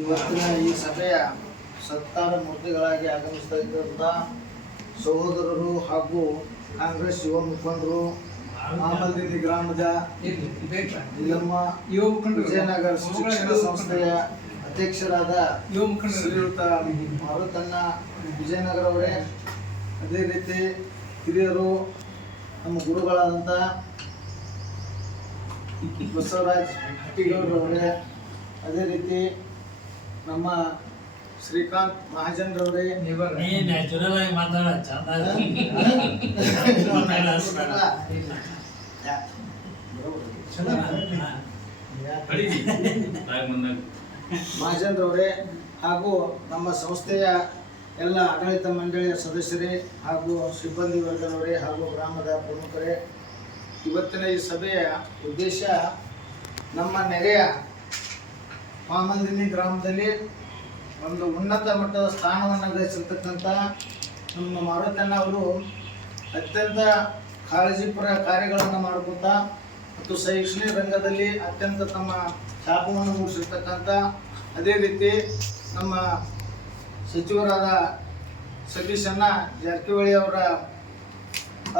ಇವತ್ತಿನ ಈ ಸಭೆಯ ಸತ್ಕಾರ ಮೂರ್ತಿಗಳಾಗಿ ಆಗಮಿಸುತ್ತಿದ್ದಂಥ ಸಹೋದರರು ಹಾಗೂ ಕಾಂಗ್ರೆಸ್ ಯುವ ಮುಖಂಡರು, ಮಾಮಲ್ದಿನಿ ಗ್ರಾಮದ ಇಲ್ಲಮ್ಮ ವಿಜಯನಗರ ಶಿಕ್ಷಣ ಸಂಸ್ಥೆಯ ಅಧ್ಯಕ್ಷರಾದ ಶ್ರೀಯುತ ಮಾರುತಣ್ಣ ವಿಜಯನಗರ ಅವರೇ, ಅದೇ ರೀತಿ ಹಿರಿಯರು ನಮ್ಮ ಗುರುಗಳಾದಂಥ ಬಸವರಾಜ್ ಹಟ್ಟಿಗೌಡರವರೇ, ಅದೇ ರೀತಿ ನಮ್ಮ ಶ್ರೀಕಾಂತ್ ಮಹಾಜನ್ರವರೇ, ಮಹಾಜನ್ರವರೇ ಹಾಗೂ ನಮ್ಮ ಸಂಸ್ಥೆಯ ಎಲ್ಲ ಆಡಳಿತ ಮಂಡಳಿಯ ಸದಸ್ಯರೇ ಹಾಗೂ ಸಿಬ್ಬಂದಿ ವರ್ಗದವರೇ ಹಾಗೂ ಗ್ರಾಮದ ಪ್ರಮುಖರೇ, ಇವತ್ತಿನ ಈ ಸಭೆಯ ಉದ್ದೇಶ ನಮ್ಮ ನೆರೆಯ ಮಾಮಲ್ದಿನಿ ಗ್ರಾಮದಲ್ಲಿ ಒಂದು ಉನ್ನತ ಮಟ್ಟದ ಸ್ಥಾನವನ್ನು ಗಳಿಸಿರ್ತಕ್ಕಂಥ ನಮ್ಮ ಮಾರುತಣ್ಣ ಅವರು ಅತ್ಯಂತ ಕಾಳಜಿಪರ ಕಾರ್ಯಗಳನ್ನು ಮಾಡ್ಕೊತಾ ಮತ್ತು ಶೈಕ್ಷಣಿಕ ರಂಗದಲ್ಲಿ ಅತ್ಯಂತ ತಮ್ಮ ಛಾಪವನ್ನು ಮೂಡಿಸಿರ್ತಕ್ಕಂಥ, ಅದೇ ರೀತಿ ನಮ್ಮ ಸಚಿವರಾದ ಸತೀಶಣ್ಣ ಜಾರಕಿಹೊಳಿ ಅವರ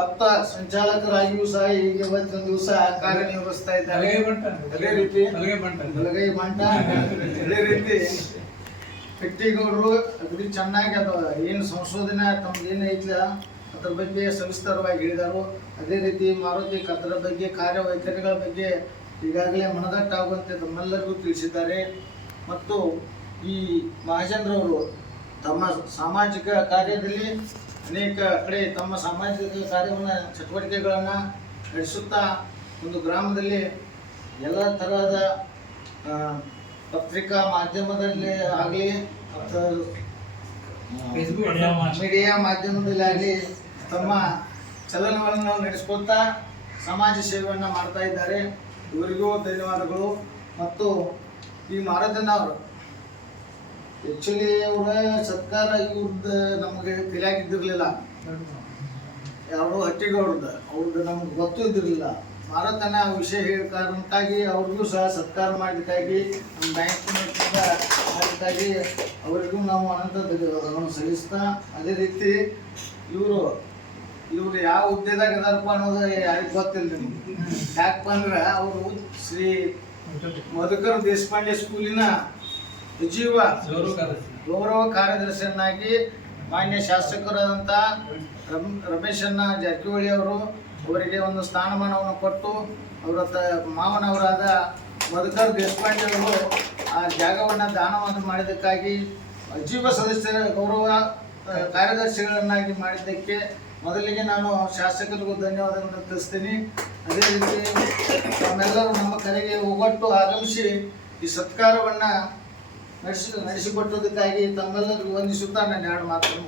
ಆಪ್ತ ಸಂಚಾಲಕರಾಗಿಯೂ ಸಹ ಈಗ ಇವತ್ತಿನ ದಿವಸ ಕಾರ್ಯನಿರ್ವಹಿಸ್ತಾ ಇದ್ದಾರೆ. ಅದೇ ರೀತಿ ಬಲಗೈ ಬಂಟ, ಅದೇ ರೀತಿ ಕಟ್ಟಿಗೌಡರು ಅಗದಿ ಚೆನ್ನಾಗಿ ಅದು ಏನು ಸಂಶೋಧನೆ ತಮ್ದು ಏನು ಐತಿಲ್ಲ ಅದ್ರ ಬಗ್ಗೆ ಸವಿಸ್ತರವಾಗಿ ಹೇಳಿದರು. ಅದೇ ರೀತಿ ಮಾರುತಿ ಅದರ ಬಗ್ಗೆ ಕಾರ್ಯವೈಖರಿಗಳ ಬಗ್ಗೆ ಈಗಾಗಲೇ ಮನದಟ್ಟಾಗುವಂತೆ ತಮ್ಮೆಲ್ಲರಿಗೂ ತಿಳಿಸಿದ್ದಾರೆ. ಮತ್ತು ಈ ಮಹಾಜನ್ರವರು ತಮ್ಮ ಸಾಮಾಜಿಕ ಕಾರ್ಯದಲ್ಲಿ ಅನೇಕ ಕಡೆ ತಮ್ಮ ಸಾಮಾಜಿಕ ಕಾರ್ಯವನ್ನು ಚಟುವಟಿಕೆಗಳನ್ನು ನಡೆಸುತ್ತಾ ಒಂದು ಗ್ರಾಮದಲ್ಲಿ ಎಲ್ಲ ತರಹದ ಪತ್ರಿಕಾ ಮಾಧ್ಯಮದಲ್ಲಿ ಆಗಲಿ ಮತ್ತು ಮೀಡಿಯಾ ಮಾಧ್ಯಮದಲ್ಲಿ ಆಗಲಿ ತಮ್ಮ ಚಲನವನ್ನು ನಡೆಸ್ಕೊಳ್ತಾ ಸಮಾಜ ಸೇವೆಯನ್ನು ಮಾಡ್ತಾ ಇದ್ದಾರೆ. ಇವರಿಗೂ ಧನ್ಯವಾದಗಳು. ಮತ್ತು ಈ ಮಾರುತಣ್ಣ ಅವರು ಆ್ಯಕ್ಚುಲಿ ಅವರ ಸತ್ಕಾರ ಇವ್ರದ್ದು ನಮಗೆ ತಿಳಿಯಾಗಿದ್ದಿರಲಿಲ್ಲ, ಯಾರೋ ಹಟ್ಟಿಗೌಡ್ರದ್ದು ಅವ್ರದ್ದು ನಮ್ಗೆ ಗೊತ್ತೂ ಇದ್ದಿರಲಿಲ್ಲ. ಮಾರುತಣ್ಣ ವಿಷಯ ಹೇಳಿದ ಕಾರಣಕ್ಕಾಗಿ ಅವ್ರಿಗೂ ಸಹ ಸತ್ಕಾರ ಮಾಡಲಿಕ್ಕಾಗಿ ನಮ್ಮ ಬ್ಯಾಂಕಿನಿಂದ ಮಾಡಲಿಕ್ಕಾಗಿ ಅವರಿಗೂ ನಾವು ಅನಂತ ಧನ್ಯವಾದಗಳನ್ನು ಸಲ್ಲಿಸ್ತಾ, ಅದೇ ರೀತಿ ಇವರು ಯಾವ ಹುದ್ದೆದಾಗ ಅದಾರಪ್ಪ ಅನ್ನೋದು ಯಾರಿಗೆ ಗೊತ್ತಿಲ್ಲ ನಿಮ್ಗೆ. ಯಾಕಪ್ಪ ಅಂದ್ರೆ ಅವರು ಶ್ರೀ ಮಧುಕರ್ ದೇಶಪಾಂಡೆ ಸ್ಕೂಲಿನ ಸಜೀವ ಗೌರವ ಕಾರ್ಯದರ್ಶಿಯನ್ನಾಗಿ ಮಾನ್ಯ ಶಾಸಕರಾದಂಥ ರಮೇಶಣ್ಣ ಜಾರಕಿಹೊಳಿ ಅವರು ಅವರಿಗೆ ಒಂದು ಸ್ಥಾನಮಾನವನ್ನು ಕೊಟ್ಟು ಅವರ ಮಾವನವರಾದ ಮಧುಕರ್ ದೇಶಪಾಂಡೆ ಅವರು ಆ ಜಾಗವನ್ನು ದಾನವನ್ನು ಮಾಡಿದ್ದಕ್ಕಾಗಿ ಅಜೀವ ಸದಸ್ಯರ ಗೌರವ ಕಾರ್ಯದರ್ಶಿಗಳನ್ನಾಗಿ ಮಾಡಿದ್ದಕ್ಕೆ ಮೊದಲಿಗೆ ನಾನು ಶಾಸಕರಿಗೂ ಧನ್ಯವಾದಗಳನ್ನು ತಿಳಿಸ್ತೀನಿ. ಅದೇ ರೀತಿ ನಮ್ಮೆಲ್ಲರೂ ನಮ್ಮ ಕರೆಗೆ ಒಗ್ಗಟ್ಟು ಆಗಮಿಸಿ ಈ ಸತ್ಕಾರವನ್ನು ನಡೆಸಿಕೊಟ್ಟದಕ್ಕಾಗಿ ತಮ್ಮೆಲ್ಲರಿಗೂ ವಂದಿಸುತ್ತಾ ನಾನು ಎರಡು ಮಾತನ್ನು